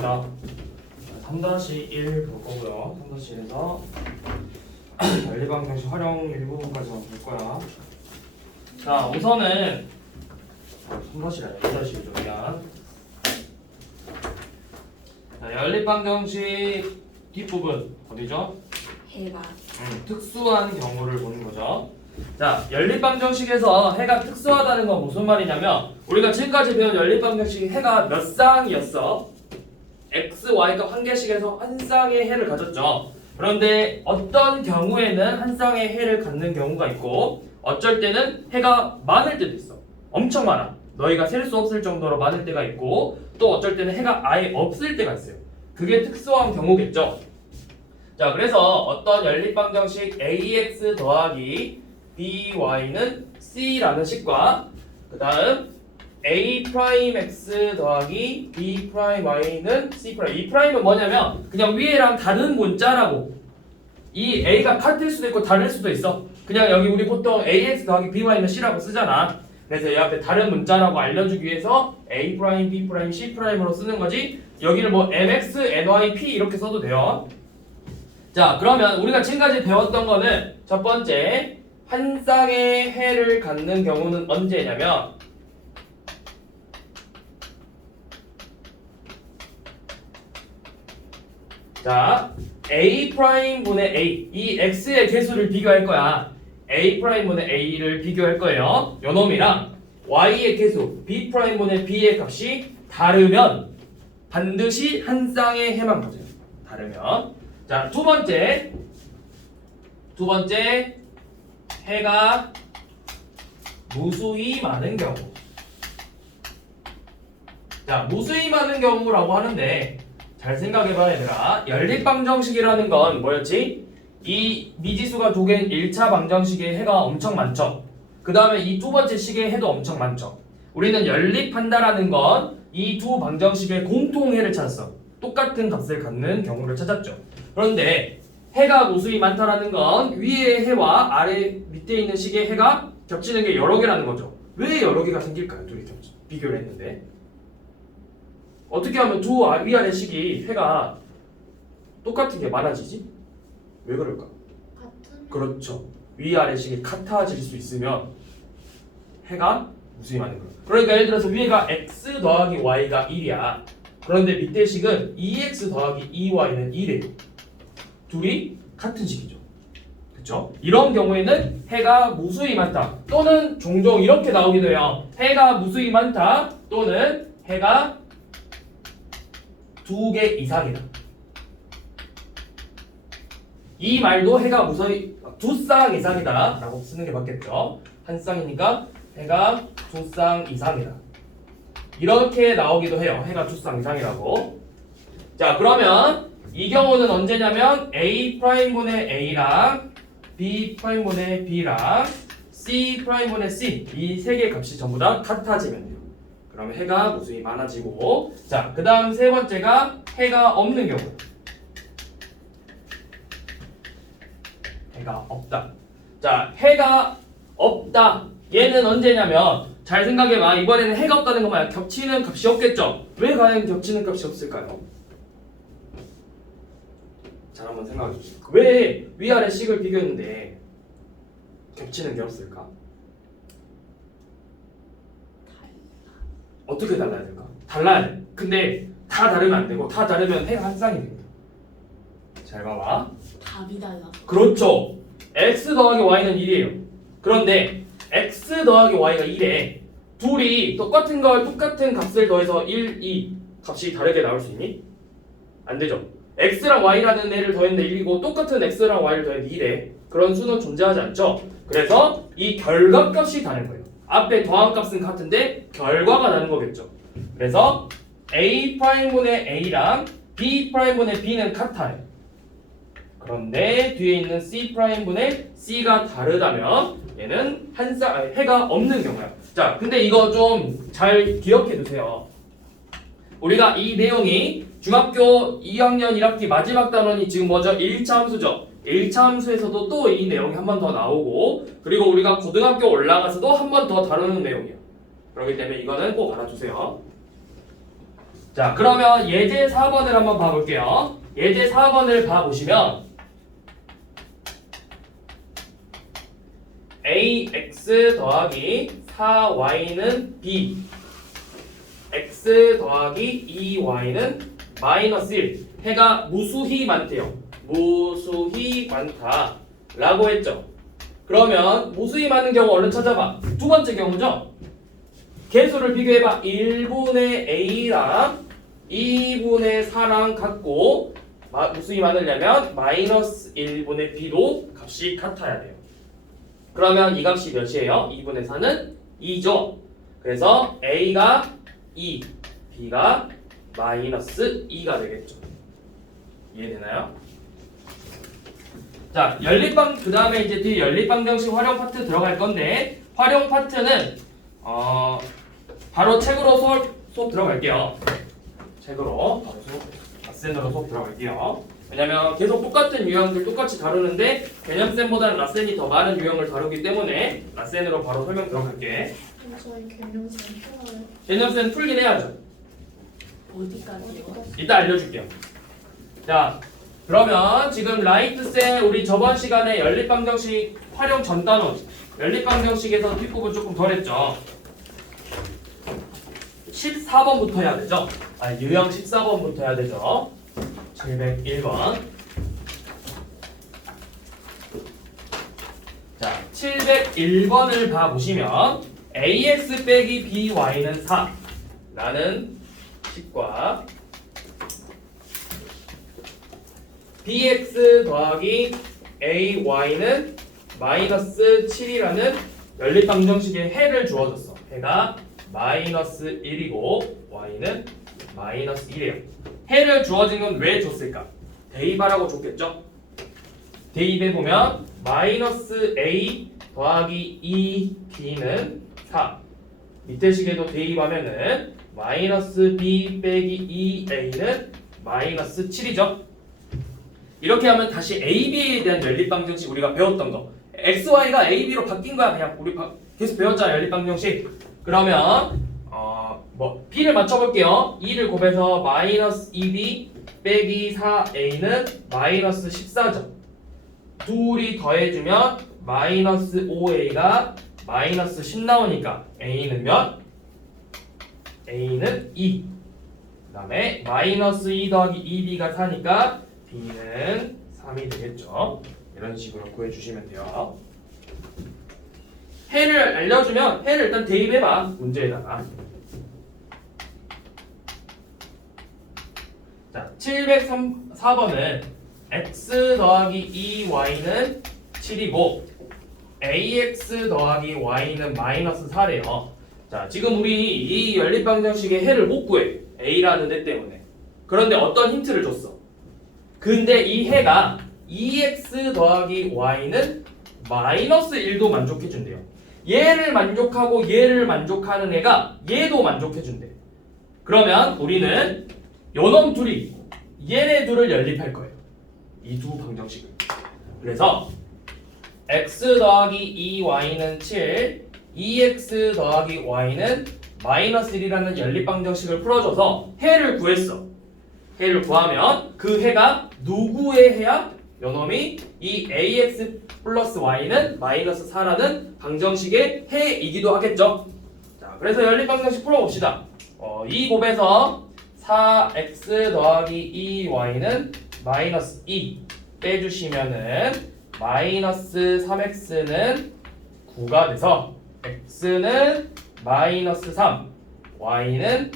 봅시다. 3-1 볼 거고요. 3-1에서 연립방정식 활용 일부분까지만 볼 거야. 자, 우선은 3-1 아니야. 2-1좀 미안. 자, 연립방정식 뒷부분 어디죠? 해가 특수한 경우를 보는 거죠. 자, 연립방정식에서 해가 특수하다는 건 무슨 말이냐면 우리가 지금까지 배운 연립방정식 해가 몇 쌍이었어? x, y가 한 개씩에서 한 쌍의 해를 가졌죠. 그런데 어떤 경우에는 한 쌍의 해를 갖는 경우가 있고 어쩔 때는 해가 많을 때도 있어. 엄청 많아. 너희가 셀 수 없을 정도로 많을 때가 있고 또 어쩔 때는 해가 아예 없을 때가 있어요. 그게 특수한 경우겠죠. 자, 그래서 어떤 연립방정식 ax 더하기 by는 c라는 식과 그 다음 a'x 더하기 b'y는 c'. 이 프라임은 뭐냐면 그냥 위에랑 다른 문자라고. 이 a가 같을 수도 있고 다를 수도 있어. 그냥 여기 우리 보통 ax 더하기 by는 c라고 쓰잖아. 그래서 이 앞에 다른 문자라고 알려주기 위해서 a', b', c'으로 쓰는 거지. 여기를 뭐 mx, ny, p 이렇게 써도 돼요. 자, 그러면 우리가 지금까지 배웠던 거는 첫 번째 한 쌍의 해를 갖는 경우는 언제냐면 자, a'분의 a 이 x의 개수를 비교할 거야. a'분의 a를 비교할 거예요. 요 놈이랑 y의 개수 b'분의 b의 값이 다르면 반드시 한 쌍의 해만 가져요. 다르면. 자, 두 번째 해가 무수히 많은 경우. 자, 무수히 많은 경우라고 하는데 잘 생각해봐 얘들아. 연립방정식이라는 건 뭐였지? 이 미지수가 두 개인 1차 방정식의 해가 엄청 많죠. 그 다음에 이 두 번째 식의 해도 엄청 많죠. 우리는 연립한다라는 건 이 두 방정식의 공통해를 찾았어. 똑같은 값을 갖는 경우를 찾았죠. 그런데 해가 무수히 많다라는 건 위의 해와 아래 밑에 있는 식의 해가 겹치는 게 여러 개라는 거죠. 왜 여러 개가 생길까요? 둘이 비교를 했는데 어떻게 하면 두 위아래 식이 해가 똑같은 게 많아지지? 왜 그럴까? 같은 그렇죠. 위아래 식이 같아질 수 있으면 해가 무수히 많은 거예요. 그러니까 예를 들어서 위에가 x 더하기 y가 1이야. 그런데 밑에 식은 2x 더하기 2y는 1이에요. 둘이 같은 식이죠. 그렇죠? 이런 경우에는 해가 무수히 많다. 또는 종종 이렇게 나오기도 해요. 해가 무수히 많다. 또는 해가 두 개 이상이다. 이 말도 해가 무수히 두 쌍 이상이다 라고 쓰는 게 맞겠죠. 한 쌍이니까 해가 두 쌍 이상이다. 이렇게 나오기도 해요. 해가 두 쌍 이상이라고. 자, 그러면 이 경우는 언제냐면 A'분의 A랑 B'분의 B랑 C'분의 C 이 세 개의 값이 전부 다 같아지면 돼요. 그러면 해가 무수히 많아지고. 자, 그 다음 세 번째가 해가 없는 경우. 해가 없다. 자, 해가 없다. 얘는 언제냐면 잘 생각해봐. 이번에는 해가 없다는 건 뭐야? 겹치는 값이 없겠죠? 왜 과연 겹치는 값이 없을까요? 잘 한번 생각해주세요. 왜 위아래 식을 비교했는데 겹치는 게 없을까? 어떻게 달라야 될까? 달라야 돼. 근데 다 다르면 안 되고 다 다르면 해가 한 쌍이 됩니다. 잘 봐봐. 답이 달라. 그렇죠. x 더하기 y는 1이에요. 그런데 x 더하기 y가 1에 둘이 똑같은 값을 더해서 1, 2 값이 다르게 나올 수 있니? 안 되죠. x랑 y라는 애를 더했는데 1이고 똑같은 x랑 y를 더했는데 1에 그런 수는 존재하지 않죠. 그래서 이 결과값이 다른 거예요. 앞에 더한 값은 같은데 결과가 다른 거겠죠. 그래서 A'분의 A랑 B'분의 B는 같아요. 그런데 뒤에 있는 C'분의 C가 다르다면 얘는 해가 없는 경우야. 자, 근데 이거 좀 잘 기억해 두세요. 우리가 이 내용이 중학교 2학년 1학기 마지막 단원이 지금 뭐죠? 1차 함수죠. 1차 함수에서도 또 이 내용이 한 번 더 나오고 그리고 우리가 고등학교 올라가서도 한 번 더 다루는 내용이에요. 그렇기 때문에 이거는 꼭 알아두세요. 자, 그러면 예제 4번을 한번 봐볼게요. 예제 4번을 봐보시면 ax 더하기 4y는 b, x 더하기 2y는 마이너스 1. 해가 무수히 많대요. 무수히 많다 라고 했죠. 그러면 무수히 많은 경우 얼른 찾아봐. 두 번째 경우죠. 개수를 비교해봐. 1분의 a랑 2분의 4랑 같고 무수히 많으려면 마이너스 1분의 b도 값이 같아야 돼요. 그러면 이 값이 몇이에요? 2분의 4는 2죠. 그래서 a가 2, b가 마이너스 2가 되겠죠. 이해되나요? 자, 연립방 그 다음에 이제 뒤에 연립방정식 활용 파트 들어갈 건데 활용 파트는 바로 책으로 수업 들어갈게요. 책으로 바로 라센으로 수업 들어갈게요. 왜냐면 계속 똑같은 유형들 똑같이 다루는데 개념쌤보다는 라센이 더 많은 유형을 다루기 때문에 라센으로 바로 설명 들어갈게. 저희 개념생 풀어요. 개념쌤 풀긴 해야죠. 어디까지요? 이따 알려줄게요. 자, 그러면 지금 라이트쌤 우리 저번 시간에 연립방정식 활용 전 단원 연립방정식에서 뒷부분 조금 덜 했죠. 14번부터 해야 되죠. 유형 14번부터 해야 되죠. 701번. 자, 701번을 봐보시면 ax 빼기 by는 4 라는 식과 bx 더하기 ay는 마이너스 7이라는 연립방정식의 해를 주어졌어. 해가 마이너스 1이고 y는 마이너스 1이에요. 해를 주어진 건 왜 줬을까? 대입하라고 줬겠죠? 대입해보면 마이너스 a 더하기 2b는 4 밑에 식에도 대입하면은 마이너스 b 빼기 2a는 마이너스 7이죠? 이렇게 하면 다시 AB에 대한 연립방정식 우리가 배웠던 거 XY가 AB로 바뀐 거야. 그냥 우리 계속 배웠잖아 연립방정식. 그러면 B를 맞춰볼게요. 2를 곱해서 마이너스 2B 빼기 4A는 마이너스 14죠. 둘이 더해주면 마이너스 5A가 마이너스 10 나오니까 A는 몇? A는 2. 그 다음에 마이너스 2 더하기 2B가 4니까 B는 3이 되겠죠. 이런 식으로 구해주시면 돼요. 해를 알려주면 해를 일단 대입해봐. 문제에다가. 자, 704번은 x 더하기 2y는 7이고 ax 더하기 y는 마이너스 4래요. 자, 지금 우리 이 연립방정식의 해를 못 구해. a라는 애 때문에. 그런데 어떤 힌트를 줬어? 근데 이 해가 2x 더하기 y는 마이너스 1도 만족해준대요. 얘를 만족하고 얘를 만족하는 애가 얘도 만족해준대. 그러면 우리는 요놈 둘이 얘네 둘을 연립할 거예요. 이 두 방정식을. 그래서 x 더하기 2y는 7, 2x 더하기 y는 마이너스 1이라는 연립방정식을 풀어줘서 해를 구했어. 해를 구하면 그 해가 누구의 해야? 요놈이 이 ax 플러스 y는 마이너스 4라는 방정식의 해이기도 하겠죠. 자, 그래서 연립방정식 풀어봅시다. 이 곱에서 4x 더하기 2y는 마이너스 2 빼주시면은 마이너스 3x는 9가 돼서 x는 마이너스 3, y는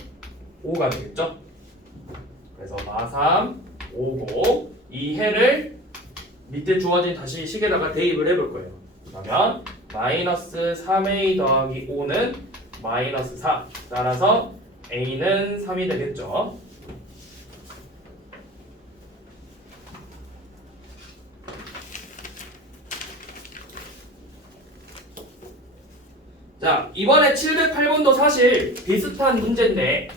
5가 되겠죠. 그래서 마3, 5고 이 해를 밑에 주어진 다시 식에다가 대입을 해볼 거예요. 그러면 마이너스 3a 더하기 5는 마이너스 4 따라서 a는 3이 되겠죠. 자, 이번에 708번도 사실 비슷한 문제인데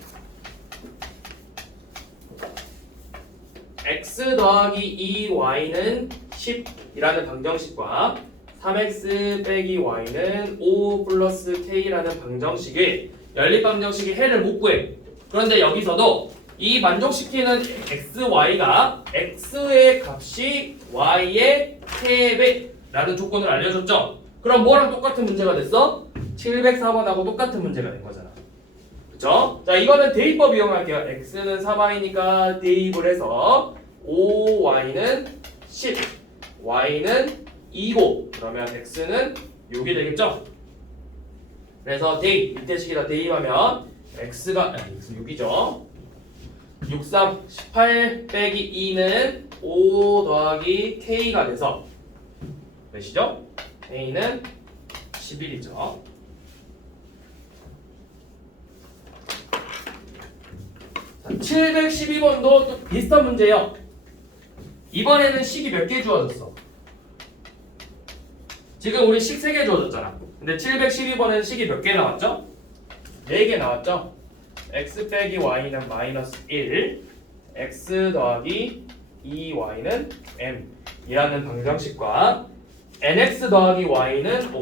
x 더하기 2y는 10이라는 방정식과 3x 빼기 y는 5 플러스 k라는 방정식의 연립방정식의 해를 못 구해. 그런데 여기서도 이 만족시키는 xy가 x의 값이 y의 3배라는 조건을 알려줬죠? 그럼 뭐랑 똑같은 문제가 됐어? 704번하고 똑같은 문제가 된 거잖아. 그쵸? 자, 이거는 대입법 이용할게요. x는 3y니까 대입을 해서 5y는 10, y는 2고 그러면 x는 6이 되겠죠? 그래서 대입, 밑에 식에다 대입하면 x가 x 6이죠. 6, 3, 18 빼기 2는 5 더하기 k가 돼서 몇이죠? k는 11이죠. 자, 712번도 또 비슷한 문제예요. 이번에는 식이 몇 개 주어졌어? 지금 우리 식 3개 주어졌잖아. 근데 712번에는 식이 몇 개 나왔죠? 4개 나왔죠? x 빼기 y는 마이너스 1, x 더하기 2y는 m 이라는 방정식과 nx 더하기 y는 5,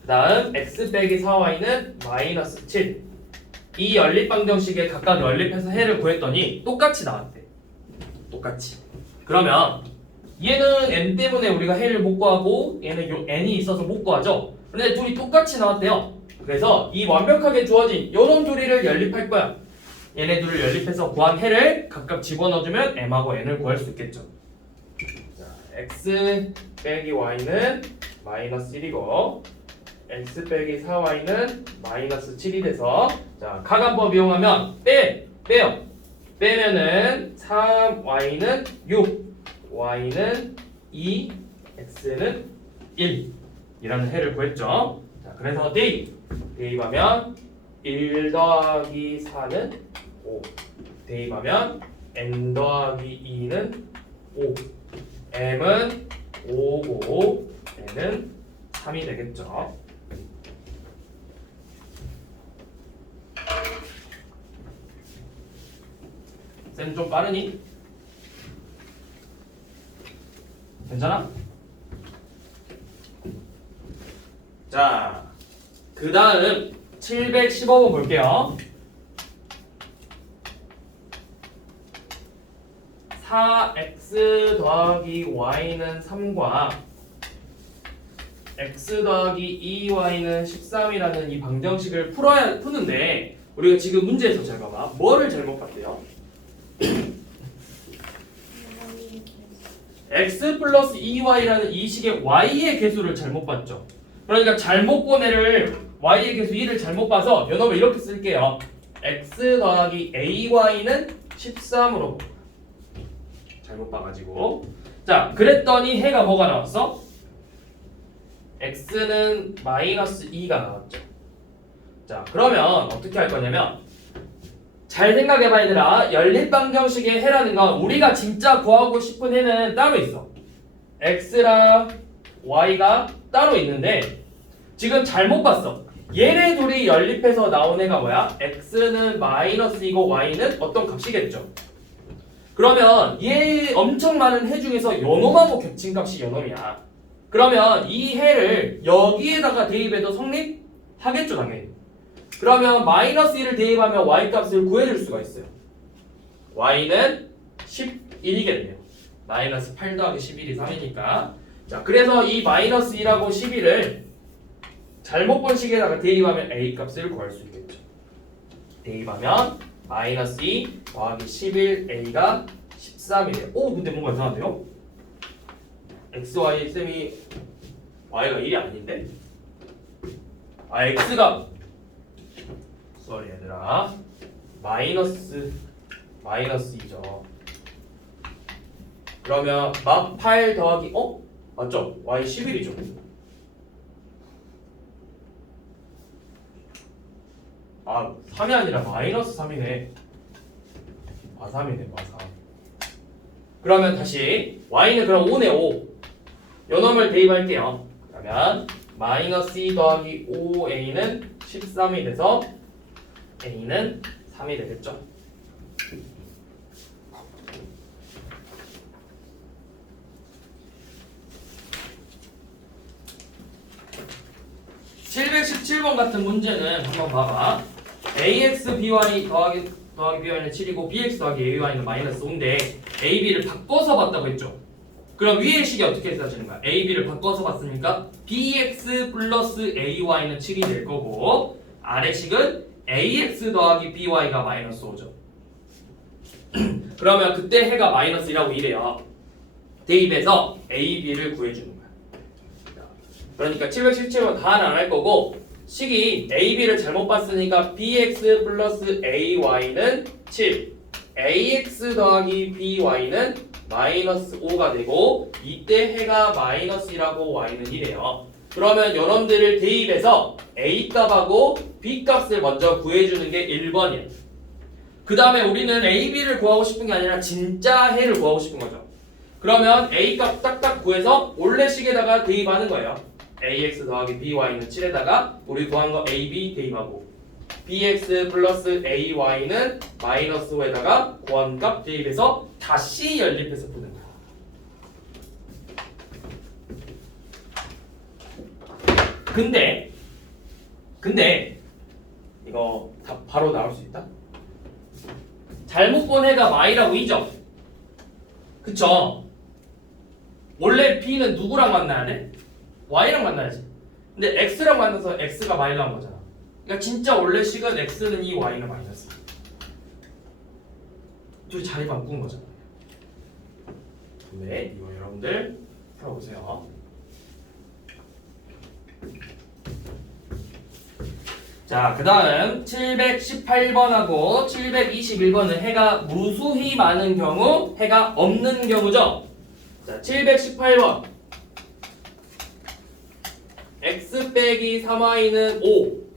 그 다음 x 빼기 4y는 마이너스 7. 이 연립방정식에 각각 연립해서 해를 구했더니 똑같이 나왔대. 똑같이. 그러면 얘는 n 때문에 우리가 해를 못 구하고 얘는 요 n이 있어서 못 구하죠. 근데 둘이 똑같이 나왔대요. 그래서 이 완벽하게 주어진 요런 둘이를 연립할 거야. 얘네 둘을 연립해서 구한 해를 각각 집어넣어주면 m하고 n을 구할 수 있겠죠. 자, x 빼기 y는 마이너스 1이고 x 빼기 4y는 마이너스 7이 돼서 자 카간법 이용하면 빼요. 빼면은 3y는 6, y는 2, x는 1 이라는 해를 구했죠. 자 그래서 대입하면 1 더하기 4는 5, 대입하면 n 더하기 2는 5, m은 5고 n은 3이 되겠죠. 쌤 좀 빠르니? 괜찮아? 자, 그 다음 715번 볼게요. 4x 더하기 y는 3과 x 더하기 2y는 13이라는 이 방정식을 푸는데 우리가 지금 문제에서 잘 봐봐. 뭐를 잘못 봤대요? x 플러스 2y라는 이 식의 y의 개수를 잘못 봤죠. 그러니까 잘못 본 애를 y의 개수 1을 잘못 봐서 요놈을 이렇게 쓸게요. x 더하기 ay는 13으로 잘못 봐가지고 자 그랬더니 해가 뭐가 나왔어? x는 마이너스 2가 나왔죠. 자 그러면 어떻게 할 거냐면 잘 생각해봐 얘들아. 연립방정식의 해라는 건 우리가 진짜 구하고 싶은 해는 따로 있어. x랑 y가 따로 있는데 지금 잘못 봤어. 얘네 둘이 연립해서 나온 해가 뭐야? x는 마이너스 2고 y는 어떤 값이겠죠. 그러면 얘 엄청 많은 해 중에서 요놈하고 겹친 값이 요놈이야. 그러면 이 해를 여기에다가 대입해도 성립하겠죠 당연히. 그러면 마이너스 1을 대입하면 y값을 구해줄 수가 있어요. y는 11이겠네요. 마이너스 8 더하기 11이 3이니까. 자, 그래서 이 마이너스 1하고 11을 잘못 본 식에다가 대입하면 a값을 구할 수 있겠죠. 대입하면 마이너스 2 더하기 11a가 13이래요. 오, 근데 뭔가 이상한데요? xy 쌤이 y가 1이 아닌데? 아, x가 쏘리 얘들아 마이너스 2죠. 그러면 막 8 더하기 맞죠? y 11이죠. 아 3이 아니라 마이너스 3이네. 아 3이네 마 3. 그러면 다시 y는 그럼 5네 5. 요놈을 대입할게요. 그러면 마이너스 2 더하기 5a는 13이 돼서 a는 3이 되겠죠. 717번 같은 문제는 한번 봐봐. ax by 더하기 by는 7이고 bx 더하기 ay는 마이너스 5인데 a, b를 바꿔서 봤다고 했죠. 그럼 위의 식이 어떻게 써지는 거야? a, b를 바꿔서 봤으니까 bx 플러스 ay는 7이 될 거고 아래 식은 ax 더하기 by가 마이너스 5죠. 그러면 그때 해가 마이너스 1하고 1이에요. 대입해서 a, b를 구해주는 거야. 그러니까 717번 다 안 할 거고 식이 a, b를 잘못 봤으니까 bx 플러스 ay는 7 ax 더하기 by는 마이너스 5가 되고 이때 해가 마이너스 1하고 y는 1이에요. 그러면 여러분들을 대입해서 a 값하고 b 값을 먼저 구해주는 게 1번이에요. 그 다음에 우리는 a, b를 구하고 싶은 게 아니라 진짜 해를 구하고 싶은 거죠. 그러면 a 값 딱딱 구해서 원래 식에다가 대입하는 거예요. ax 더하기 by는 7에다가 우리 구한 거 ab 대입하고 bx 플러스 ay는 마이너스 5에다가 구한 값 대입해서 다시 연립해서 푸는 거야. 근데 이거 다 바로 나올 수 있다? 잘못 본 해가 y라고 2죠? 그쵸? 원래 b는 누구랑 만나야 돼? y랑 만나야지. 근데 x랑 만나서 x가 y 나온 거잖아. 그러니까 진짜 원래 식은 x는 2, y는 마이너스. 둘이 자리 바꾼 거잖아. 네, 이거 여러분들 풀어보세요. 자, 그 다음 718번하고 721번은 해가 무수히 많은 경우, 해가 없는 경우죠. 자, 718번 x 빼기 3y는 5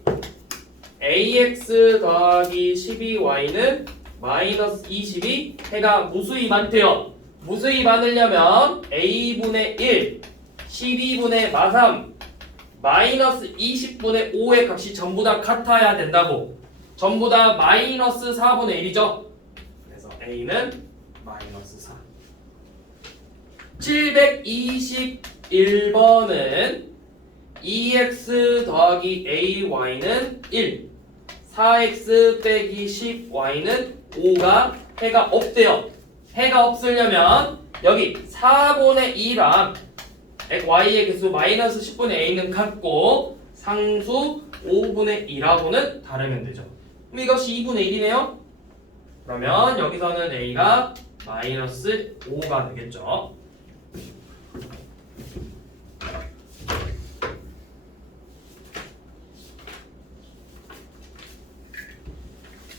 ax 더하기 12y는 마이너스 22 해가 무수히 많대요. 무수히 많으려면 a분의 1 12분의 마3 마이너스 20분의 5의 값이 전부 다 같아야 된다고. 전부 다 마이너스 4분의 1이죠. 그래서 a는 마이너스 4. 721번은 2x 더하기 ay는 1 4x 빼기 10y는 5가 해가 없대요. 해가 없으려면 여기 4분의 2랑 y의 개수 마이너스 10분의 a는 같고 상수 5분의 2하고는 다르면 되죠. 그럼 이것이 2분의 1이네요. 그러면 여기서는 a가 마이너스 5가 되겠죠.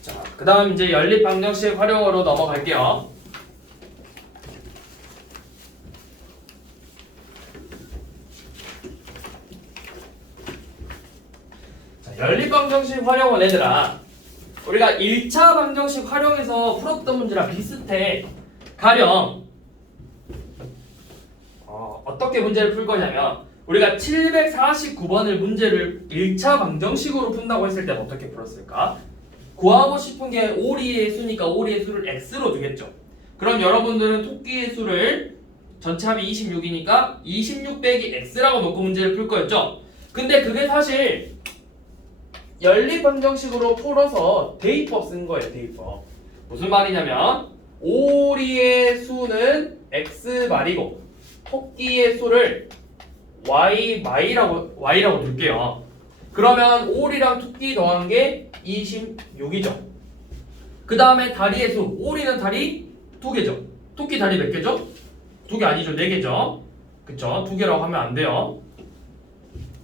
자, 그 다음 이제 연립방정식 활용으로 넘어갈게요. 연립방정식 활용은 얘들아 우리가 1차 방정식 활용해서 풀었던 문제랑 비슷해. 가령 어떻게 문제를 풀 거냐면 우리가 749번을 문제를 1차 방정식으로 푼다고 했을 때 어떻게 풀었을까? 구하고 싶은 게 오리의 수니까 오리의 수를 x로 두겠죠. 그럼 여러분들은 토끼의 수를 전체 합이 26이니까 26 빼기 x라고 놓고 문제를 풀 거였죠. 근데 그게 사실 연립방정식으로 풀어서 대입법 쓴 거예요. 대입법. 무슨 말이냐면 오리의 수는 x말이고 토끼의 수를 y라고 둘게요. 그러면 오리랑 토끼 더한 게 26이죠. 그 다음에 다리의 수. 오리는 다리 2개죠. 토끼 다리 몇 개죠? 2개 아니죠. 4개죠. 그쵸? 2개라고 하면 안 돼요.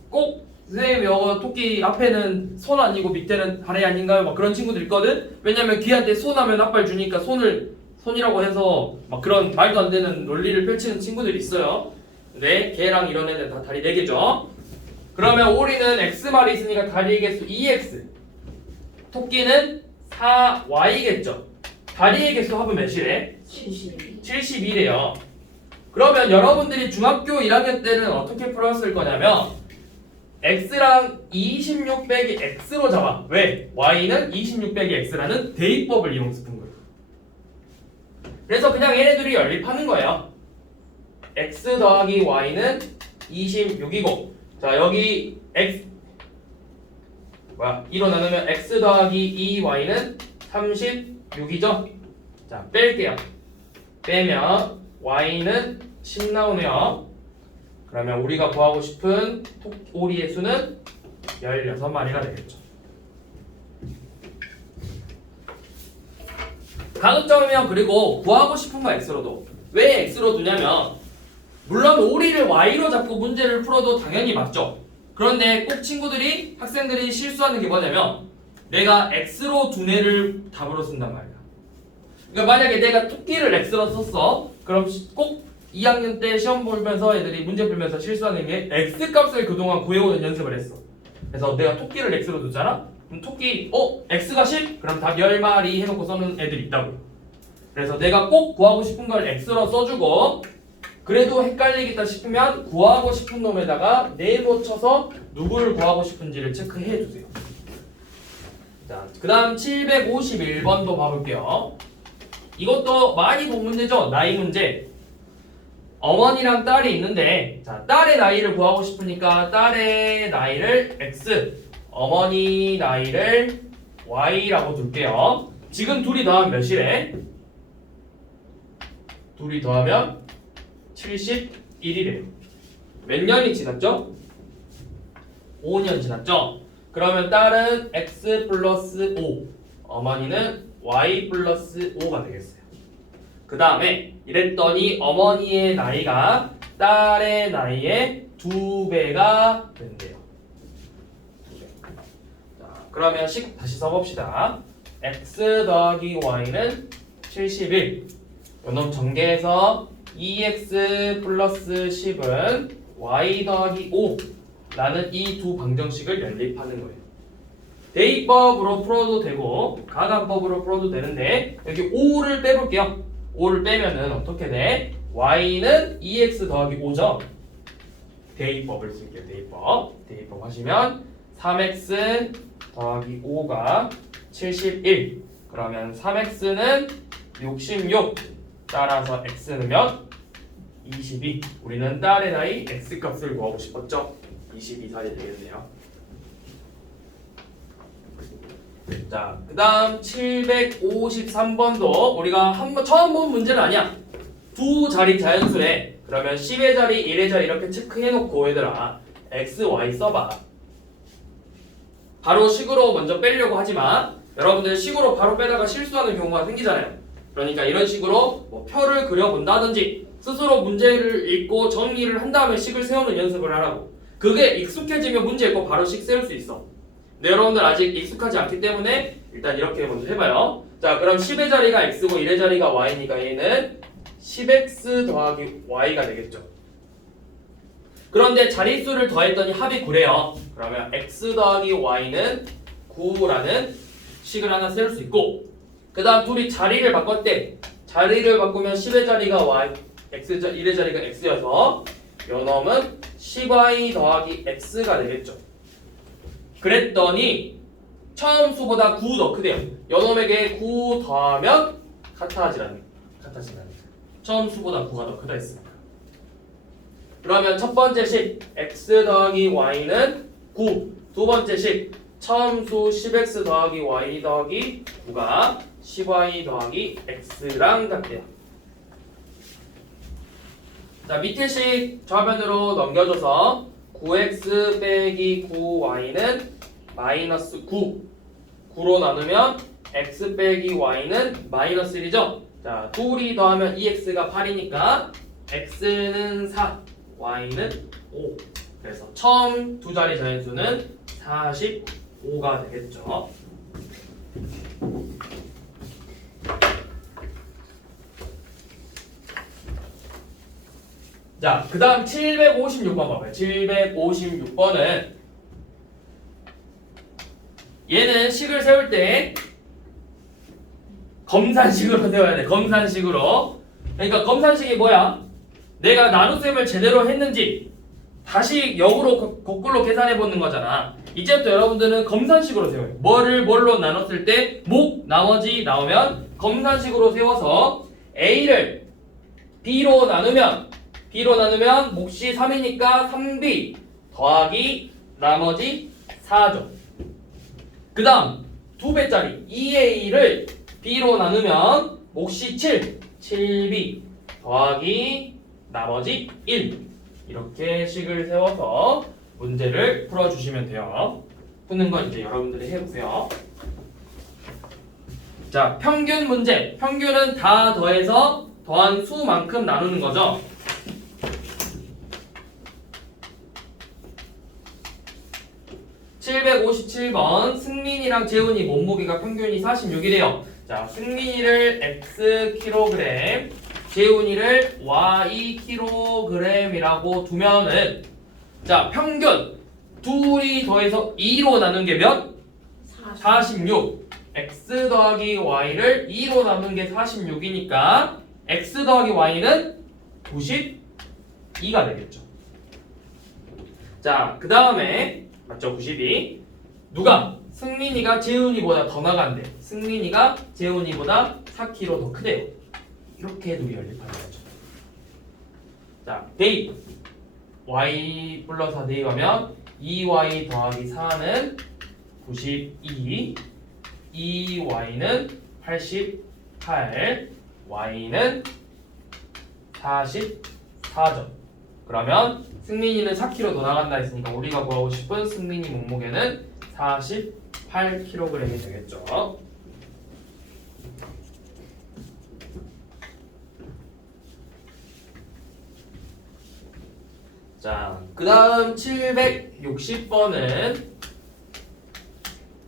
꼭 선생님 이거 토끼 앞에는 손 아니고 밑에는 다리 아닌가요? 막 그런 친구들 있거든? 왜냐면 귀한테 손 하면 앞발 주니까 손이라고 해서 막 그런 말도 안 되는 논리를 펼치는 친구들이 있어요. 근데 걔랑 이런 애들 다 다리 4개죠. 그러면 오리는 x말이 있으니까 다리의 개수 2x 토끼는 4y겠죠. 다리의 개수 합은 몇이래? 72래요. 그러면 여러분들이 중학교 1학년 때는 어떻게 풀었을 거냐면 x랑 26 빼기 x로 잡아. 왜? y는 26 빼기 x라는 대입법을 이용해서 푼 거예요. 그래서 그냥 얘네들이 연립하는 거예요. x 더하기 y는 26이고 자 여기 뭐야? 2로 나누면 x 더하기 2y는 36이죠? 자, 뺄게요. 빼면 y는 10 나오네요. 그러면 우리가 구하고 싶은 오리의 수는 16마리가 되겠죠. 가급적이면 그리고 구하고 싶은 거 x로 둬. 왜 x로 두냐면 물론 오리를 y로 잡고 문제를 풀어도 당연히 맞죠. 그런데 꼭 학생들이 실수하는 게 뭐냐면 내가 x로 둔 애를 답으로 쓴단 말이야. 그러니까 만약에 내가 토끼를 x로 썼어. 그럼 꼭 2학년 때 시험 보면서 애들이 문제 풀면서 실수하는 게 x값을 그동안 구해오는 연습을 했어. 그래서 내가 토끼를 x로 뒀잖아. 그럼 토끼 x가 10? 그럼 답 10마리 해놓고 써는 애들이 있다고. 그래서 내가 꼭 구하고 싶은 걸 x로 써주고 그래도 헷갈리겠다 싶으면 구하고 싶은 놈에다가 네모 쳐서 누구를 구하고 싶은지를 체크해 주세요. 자, 그 다음 751번도 봐볼게요. 이것도 많이 본 문제죠? 나이 문제. 어머니랑 딸이 있는데 자, 딸의 나이를 구하고 싶으니까 딸의 나이를 x, 어머니 나이를 y라고 둘게요. 지금 둘이 더하면 몇이래? 둘이 더하면 71이래요. 몇 년이 지났죠? 5년 지났죠? 그러면 딸은 x 플러스 5, 어머니는 y 플러스 5가 되겠어요. 그 다음에 이랬더니 어머니의 나이가 딸의 나이의 2배가 된대요. 2배. 자, 그러면 다시 써봅시다. x 더하기 y는 71. 요놈 전개해서 2x 플러스 10은 y 더하기 5 라는 이 두 방정식을 연립하는 거예요. 대입법으로 풀어도 되고 가간법으로 풀어도 되는데 여기 5를 빼볼게요. 5를 빼면은 어떻게 돼? y는 2x 더하기 5죠. 대입법을 쓸게요. 대입법 하시면 3x 더하기 5가 71. 그러면 3x는 66. 따라서 x는 몇? 22. 우리는 딸의 나이 x값을 구하고 싶었죠. 22살이 되겠네요. 자, 그 다음 753번도 우리가 처음 본 문제는 아니야. 두 자리 자연수래. 그러면 10의 자리, 1의 자리 이렇게 체크해놓고 얘들아 x, y 써봐. 바로 식으로 먼저 빼려고 하지마. 여러분들 식으로 바로 빼다가 실수하는 경우가 생기잖아요. 그러니까 이런 식으로 뭐 표를 그려본다든지 스스로 문제를 읽고 정리를 한 다음에 식을 세우는 연습을 하라고. 그게 익숙해지면 문제 읽고 바로 식 세울 수 있어. 근데 여러분들 아직 익숙하지 않기 때문에 일단 이렇게 먼저 해봐요. 자, 그럼 10의 자리가 x고 1의 자리가 y니까 얘는 10x 더하기 y가 되겠죠. 그런데 자릿수를 더했더니 합이 9래요. 그러면 x 더하기 y는 9라는 식을 하나 세울 수 있고, 그 다음 둘이 자리를 바꿨대. 자리를 바꾸면 10의 자리가 y, 1의 자리가 x여서 요 놈은 10y 더하기 x가 되겠죠. 그랬더니 처음 수보다 9 더 크대요. 요 놈에게 9 더하면 같아지라는. 처음 수보다 9가 더 크다 했습니다. 그러면 첫 번째 식 x 더하기 y는 9. 두 번째 식 처음 수 10x 더하기 y 더하기 9가 10y 더하기 x랑 같대요. 자, 밑에 식 좌변으로 넘겨줘서 9x 빼기 9y는 마이너스 9. 9로 나누면 x 빼기 y는 마이너스 1이죠. 자, 둘이 더하면 2x가 8이니까 x는 4, y는 5. 그래서 처음 두 자리 자연수는 45가 되겠죠. 자, 그 다음 756번 봐봐요. 756번은 얘는 식을 세울 때 검산식으로 세워야 돼. 검산식으로. 그러니까 검산식이 뭐야? 내가 나눗셈을 제대로 했는지 다시 역으로 거꾸로 계산해 보는 거잖아. 이제부터 여러분들은 검산식으로 세워요. 뭐를 뭘로 나눴을 때 목, 나머지 나오면 검산식으로 세워서 A를 B로 나누면 몫이 3이니까 3B 더하기 나머지 4죠. 그 다음 2배짜리 2a를 b로 나누면 몫이 7, 7b 더하기 나머지 1 이렇게 식을 세워서 문제를 풀어주시면 돼요. 푸는 건 이제 여러분들이 해보세요. 자, 평균 문제. 평균은 다 더해서 더한 수만큼 나누는 거죠. (757번) 승민이랑 재훈이 몸무게가 평균이 46이래요. 자, 승민이를 x kg, 재훈이를 y kg이라고 두면은 자, 평균 둘이 더해서 2로 나눈 게 몇? 46. x 더하기 y를 2로 나눈 게 46이니까 x 더하기 y는 92가 되겠죠. 자, 그 다음에 맞죠? 92. 누가? 승민이가 재훈이보다 더 나간대. 승민이가 재훈이보다 4kg 더 크대요. 이렇게 해도 연립하는 거죠. 자, 대입. y 플러스 4 대입하면 2y 더하기 4는 92, 2y는 88, y는 44점. 그러면 승민이는 4kg 더 나간다 했으니까 우리가 구하고 싶은 승민이 몸무게는 48kg이 되겠죠. 자, 그 다음 760번은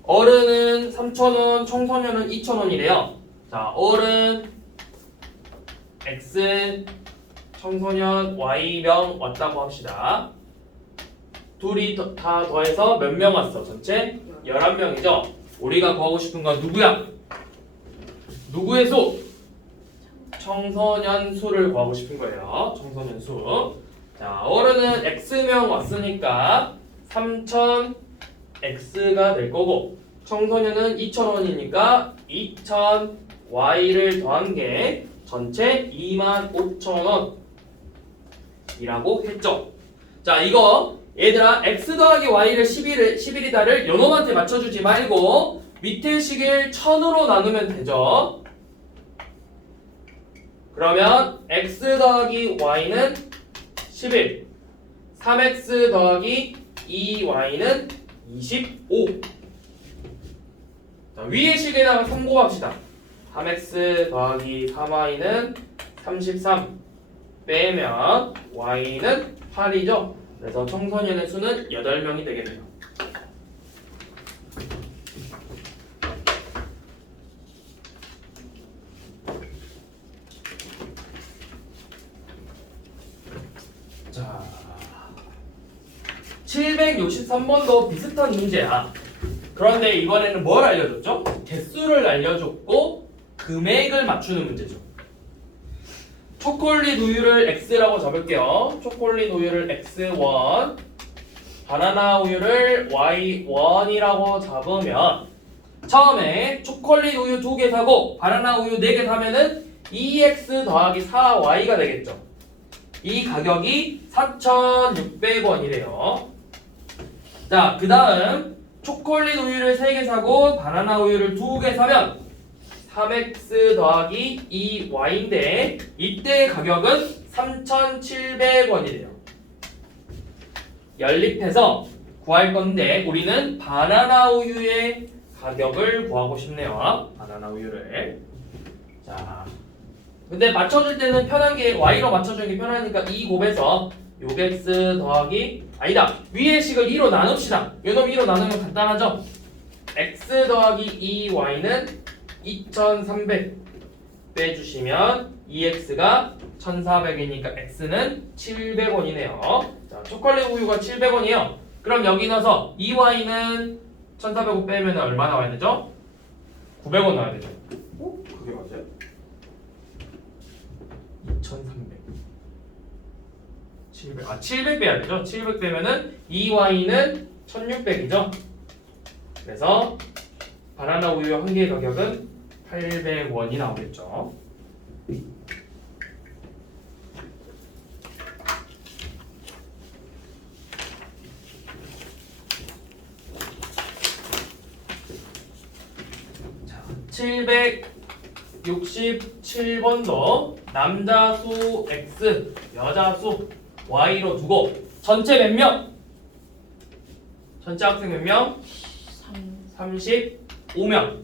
어른은 3,000원, 청소년은 2,000원이래요. 자, 어른 X, 청소년 Y명 왔다고 합시다. 둘이 다 더해서 몇 명 왔어? 전체 11명이죠? 우리가 구하고 싶은 건 누구야? 누구의 수? 청소년 수를 구하고 싶은 거예요. 청소년 수. 자, 어른은 X명 왔으니까 3,000X가 될 거고 청소년은 2,000원이니까 2,000Y를 더한 게 전체 25,000원이라고 했죠. 자, 이거 얘들아 X 더하기 Y를 11이다를 요놈한테 맞춰주지 말고 밑에 식을 1000으로 나누면 되죠. 그러면 X 더하기 Y는 11, 3x 더하기 2y는 25. 자, 위의 식에다가 참고합시다. 3x 더하기 3y는 33 빼면 y는 8이죠. 그래서 청소년의 수는 8명이 되겠네요. 자, 763번도 비슷한 문제야. 그런데 이번에는 뭘 알려줬죠? 개수를 알려줬고 금액을 맞추는 문제죠. 초콜릿 우유를 X라고 잡을게요. 초콜릿 우유를 X1, 바나나 우유를 Y1이라고 잡으면 처음에 초콜릿 우유 2개 사고 바나나 우유 4개 사면은 2X 더하기 4Y가 되겠죠. 이 가격이 4,600원이래요. 자, 그 다음 초콜릿 우유를 3개 사고 바나나 우유를 2개 사면 3x 더하기 2y인데 이때 가격은 3,700원이래요. 연립해서 구할 건데 우리는 바나나 우유의 가격을 구하고 싶네요. 바나나 우유를. 자, 근데 맞춰줄 때는 편한 게 y로 맞춰주는 게 편하니까 2 곱해서 6x 더하기 아니다. 위의 식을 2로 나눕시다. 요놈 2로 나누면 간단하죠? x 더하기 2y는 2,300 빼주시면 2x가 1,400이니까 x는 700원이네요. 자, 초콜릿 우유가 700원이에요. 그럼 여기 넣어서 2y는 1,400원 빼면 얼마 나와야 되죠? 900원 나와야 되죠. 그게 맞아요? 2,300 700 빼야 되죠. 700 빼면은 2y는 1,600이죠. 그래서 바나나 우유 한 개의 가격은 800원이 나오겠죠. 767번도 남자 수 X, 여자 수 Y로 두고 전체 몇 명? 전체 학생 몇 명? 35명.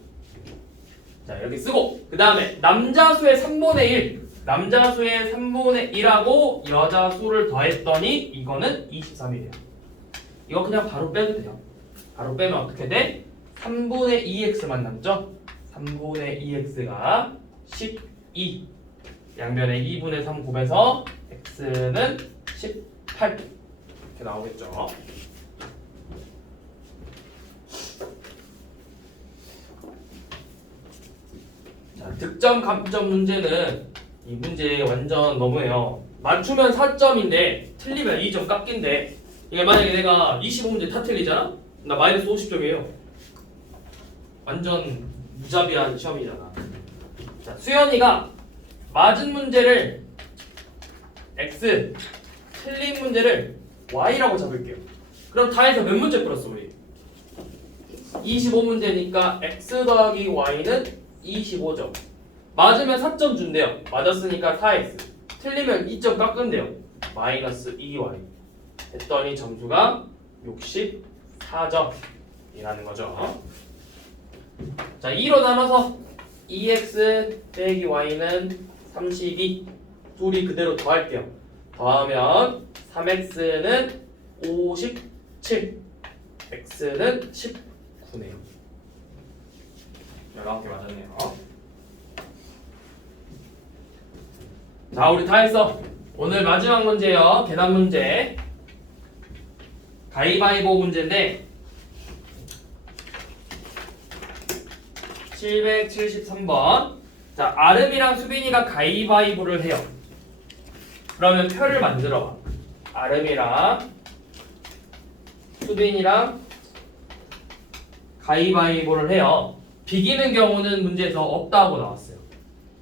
자, 여기 쓰고 그 다음에 남자 수의 3분의 1 남자 수의 3분의 1하고 여자 수를 더했더니 이거는 23이래요. 이거 그냥 바로 빼도 돼요. 바로 빼면 어떻게 돼? 3분의 2x만 남죠? 3분의 2x가 12 양변에 2분의 3 곱해서 x는 18 이렇게 나오겠죠. 자, 득점 감점 문제는 이 문제 완전 너무해요. 맞추면 4점인데 틀리면 2점 깎인데 이게 만약에 내가 25문제 다 틀리잖아? 나 마이너스 50점이에요. 완전 무자비한 시험이잖아. 자, 수연이가 맞은 문제를 X, 틀린 문제를 Y라고 잡을게요. 그럼 다 해서 몇 문제 풀었어 우리? 25문제니까 X 더하기 Y는 25점. 맞으면 4점 준대요. 맞았으니까 4X. 틀리면 2점 깎은대요. 마이너스 2Y. 했더니 점수가 64점이라는 거죠. 자, 2로 나눠서 2x 빼기 y는 32 둘이 그대로 더할게요. 더하면 3x는 57 x는 19네요. 정확히 맞았네요. 자, 우리 다 했어. 오늘 마지막 문제요. 계산 문제. 가위바위보 문제인데 773번. 자, 아름이랑 수빈이가 가위바위보를 해요. 그러면 표를 만들어 봐. 아름이랑 수빈이랑 가위바위보를 해요. 비기는 경우는 문제에서 없다고 나왔어요.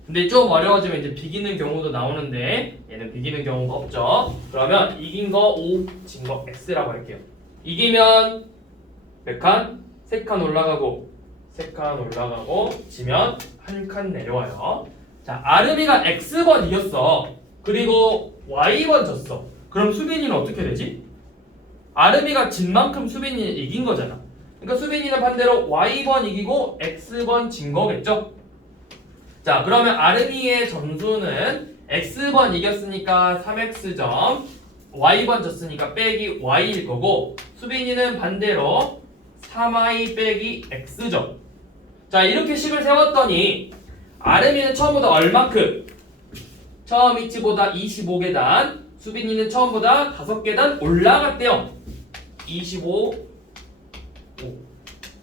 근데 좀 어려워지면 이제 비기는 경우도 나오는데 얘는 비기는 경우가 없죠. 그러면 이긴 거 O, 진 거 X라고 할게요. 이기면 몇 칸? 3칸 올라가고 3칸 올라가고 지면 1칸 내려와요. 자, 아름이가 X번 이겼어. 그리고 Y번 졌어. 그럼 수빈이는 어떻게 되지? 아름이가 진 만큼 수빈이는 이긴 거잖아. 그러니까 수빈이는 반대로 Y번 이기고 X번 진 거겠죠? 자, 그러면 아름이의 점수는 X번 이겼으니까 3X점, Y번 졌으니까 빼기 Y일 거고 수빈이는 반대로 3Y 빼기 X점. 자, 이렇게 식을 세웠더니 아름이는 처음보다 얼마큼? 처음 위치보다 25계단, 수빈이는 처음보다 5계단 올라갔대요. 25 5.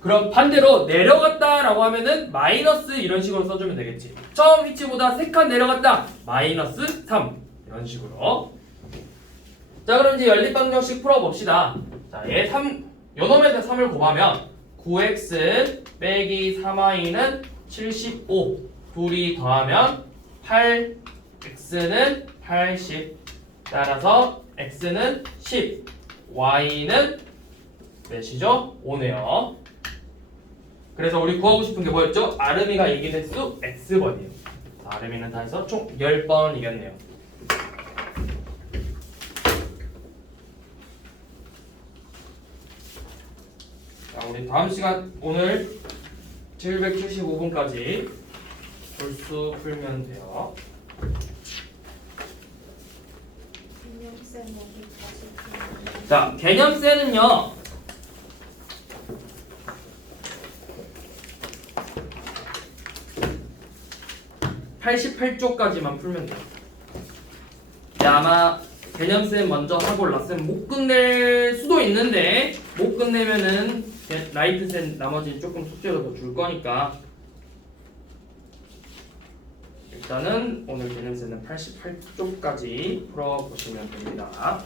그럼 반대로 내려갔다라고 하면은 마이너스 이런 식으로 써주면 되겠지. 처음 위치보다 3칸 내려갔다. 마이너스 3 이런 식으로. 자, 그럼 이제 연립방정식 풀어봅시다. 자, 얘 3, 요놈에서 3을 곱하면 9x 빼기 3y는 75 둘이 더하면 8x는 80 따라서 x는 10 y는 몇이죠? 5네요. 그래서 우리 구하고 싶은 게 뭐였죠? 아름이가 이긴 횟수 x번이에요. 아름이는 다 해서 총 10번 이겼네요. 자, 우리 다음 시간 오늘 775분까지 볼수 풀면 돼요. 개념쌤 어디까지? 자, 개념세는요. (88쪽까지만) 풀면 돼요. 네, 아마 개념쌤 먼저 하고 라쌤 못 끝낼 수도 있는데 못 끝내면은 라이트쌤 나머지 조금 숙제로 더 줄 거니까 일단은 오늘 개념쌤은 88쪽까지 풀어보시면 됩니다.